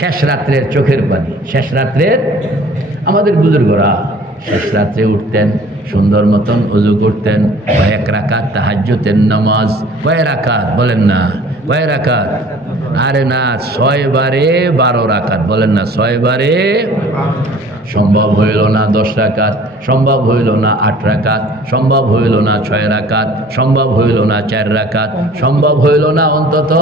শেষ রাত্রের চোখের পানি, শেষ রাত্রের আমাদের বুজুর্গরা শেষ রাত্রে উঠতেন, সুন্দর মতন অজু করতেন, কয়েক রাকাত তাহাজ্যতেন নামাজ কয় রাকাত বলেন না কয় রাকাত, আরে না, ছয় বারে বারো রাকাত বলেন না, ছয় বারে সম্ভব হইল না দশ রাকাত, সম্ভব হইল না আট রাকাত, সম্ভব হইল না ছয় রাকাত, সম্ভব হইল না চার রাকাত, সম্ভব হইল না অন্তত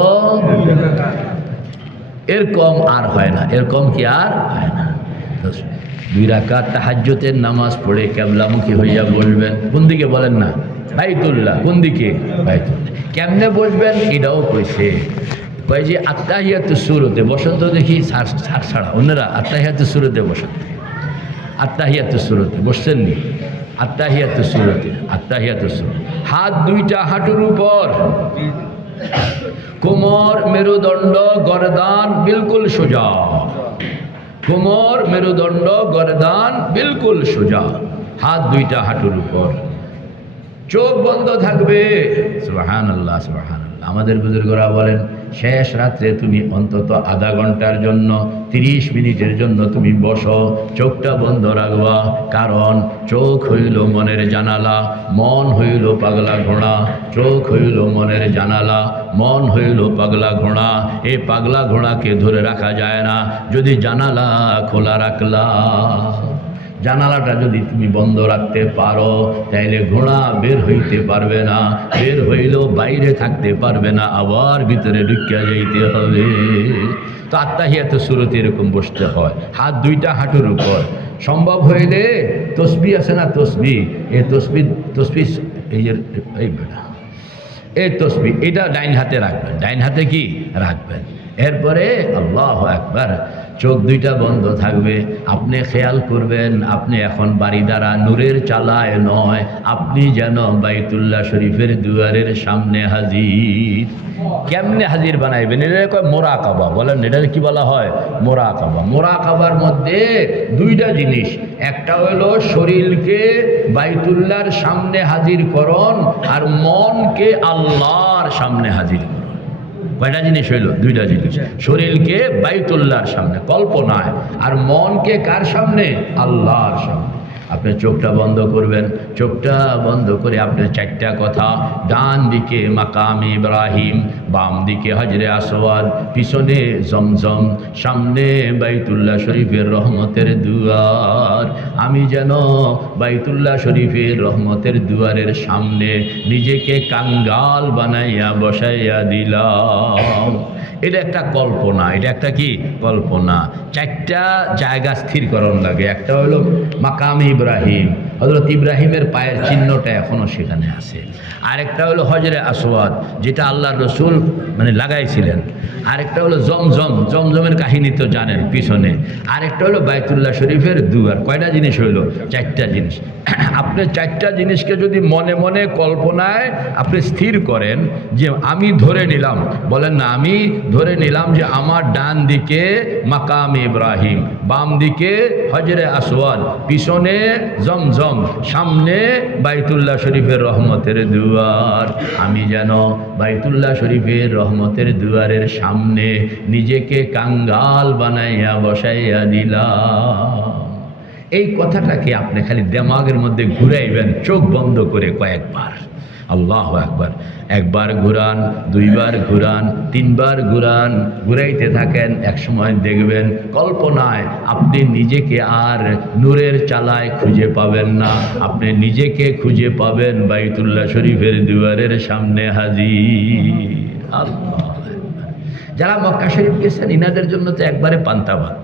এর কম আর হয় না। এর কম কি আর হয় না। দুই রাকাত তাহাজ্যতের নামাজ পড়ে কেবলামুখী হইয়া বসবেন কোন দিকে বলেন না? বাইতুল্লাহ, কোন দিকে? বাইতুল্লাহ। কেমনে বসবেন? এটাও কইছে। কয় যে আত্মাহিয়াত সুরতে বসন্ত দেখি ছাড়া অন্যরা আত্মাহিয়াত সুরতে বসেন। আত্মাহিয়াত সুরতে, বসছেন নি? আত্মাহিয়াত সুরতে আত্মাহিয়াত সুর হাত দুইটা হাঁটুর উপর। কোমর মেরুদণ্ড গরদান বিলকুল সোজা। কোমর মেরুদণ্ড গরদান বিলকুল সোজা। হাত দুইটা হাঁটুর উপর। চোখ বন্ধ থাকবে। সুবাহান আল্লাহ আমাদের বুজুর্গরা বলেন, শেষ রাত্রে তুমি অন্তত আধা ঘণ্টার জন্য, তিরিশ মিনিটের জন্য তুমি বসো, চোখটা বন্ধ রাখবা, কারণ চোখ হইল মনের জানালা, মন হইল পাগলা ঘোড়া, চোখ হইল মনের জানালা, মন হইল পাগলা ঘোড়া এই পাগলা ঘোড়াকে ধরে রাখা যায় না, যদি জানালা খোলা রাখলা। জানালাটা যদি তুমি বন্ধ রাখতে পারো, তাইলে ঘোড়া বের হইতে পারবে না, বের হইলেও বাইরে থাকতে পারবে না, আবার ভিতরে ঢুকিয়া যাইতে হবে। তো আত্মাহিয়াত সুরতে এরকম বসতে হয়। হাত দুইটা হাঁটুর উপর। সম্ভব হইলে তসবি আছে না তসবি? এ তসবি তসবি এই তসবি, এটা ডাইন হাতে রাখবেন। ডাইন হাতে কি? রাখবেন। এরপরে আল্লাহ একবার চোখ দুইটা বন্ধ থাকবে। আপনি খেয়াল করবেন, আপনি এখন বাড়ি দ্বারা নূরের চালায় নয়। আপনি যেন বাইতুল্লাহ শরীফের দুয়ারের সামনে হাজির। কেমনে হাজির বানাইবেন? এটা কয় মোরা কাবা বলেন এটা কি বলা হয়? মোরা কাবা মোরা কাবার মধ্যে দুইটা জিনিস। একটা হলো শরীরকে বাইতুল্লার সামনে হাজির করন আর মনকে আল্লাহর সামনে হাজির কয়টা জিনিস হইল? দুইটা জিনিস। শরীরকে বাইতুল্লাহর সামনে কল্পনায়। আর মনকে কার সামনে? আল্লাহর সামনে। আপনি চোখটা বন্ধ করবেন। চোখটা বন্ধ করে আপনি চারটা কথা। ডান দিকে মাকাম ইব্রাহিম বাম দিকে হজরে আসওয়াদ পিছনে জমজম সামনে বাইতুল্লাহ শরীফের রহমতের দুয়ার আমি যেন বাইতুল্লাহ শরীফের রহমতের দুয়ারের সামনে নিজেকে কাঙ্গাল বানাইয়া বসাইয়া দিলাম। এটা একটা কল্পনা, এটা একটা কি? কল্পনা। চারটা জায়গা স্থির স্থিরকরণ লাগে। একটা হলো মাকাম ইব্রাহিম। হজরত ইব্রাহিমের পায়ের চিহ্নটা এখনও সেখানে আছে। আরেকটা হলো হজরে আসওয়াদ, যেটা আল্লাহ রসুল মানে লাগাইছিলেন। আরেকটা হলো জমজম, জমজমের কাহিনী তো জানেন পিছনে। আরেকটা হলো বাইতুল্লাহ শরীফের দুয়ার। কয়টা জিনিস হইল, চারটা জিনিস। আপনি চারটা জিনিসকে যদি মনে মনে কল্পনায় আপনি স্থির করেন যে আমি ধরে নিলাম, বলেন না, আমি ধরে নিলাম যে আমার ডান দিকে মাকাম ইব্রাহিম, বাম দিকে হজরে আসওয়াদ, পিছনে জমজম, সামনে বাইতুল্লাহ শরীফের রহমতের দুয়ার। আমি যেন বাইতুল্লাহ শরীফের রহমতের দুয়ারের সামনে নিজেকে কাঙ্গাল বানাইয়া বসাইয়া দিলাম। এই কথাটাকে আপনি খালি দেমাগের মধ্যে ঘুরাইবেন, চোখ বন্ধ করে কয়েকবার। আল্লাহ একবার একবার ঘুরান, দুইবার ঘুরান, তিনবার ঘুরান, ঘুরাইতে থাকেন এক সময় দেখবেন কল্পনায় আপনি নিজেকে আর নূরের চালায় খুঁজে পাবেন না। আপনি নিজেকে খুঁজে পাবেন বাইতুল্লাহ শরীফের দুয়ারের সামনে হাজির। আল্লাহ যারা মক্কা শরীফ গেছেন, ইনাদের জন্য তো একবারে পান্তাবাদ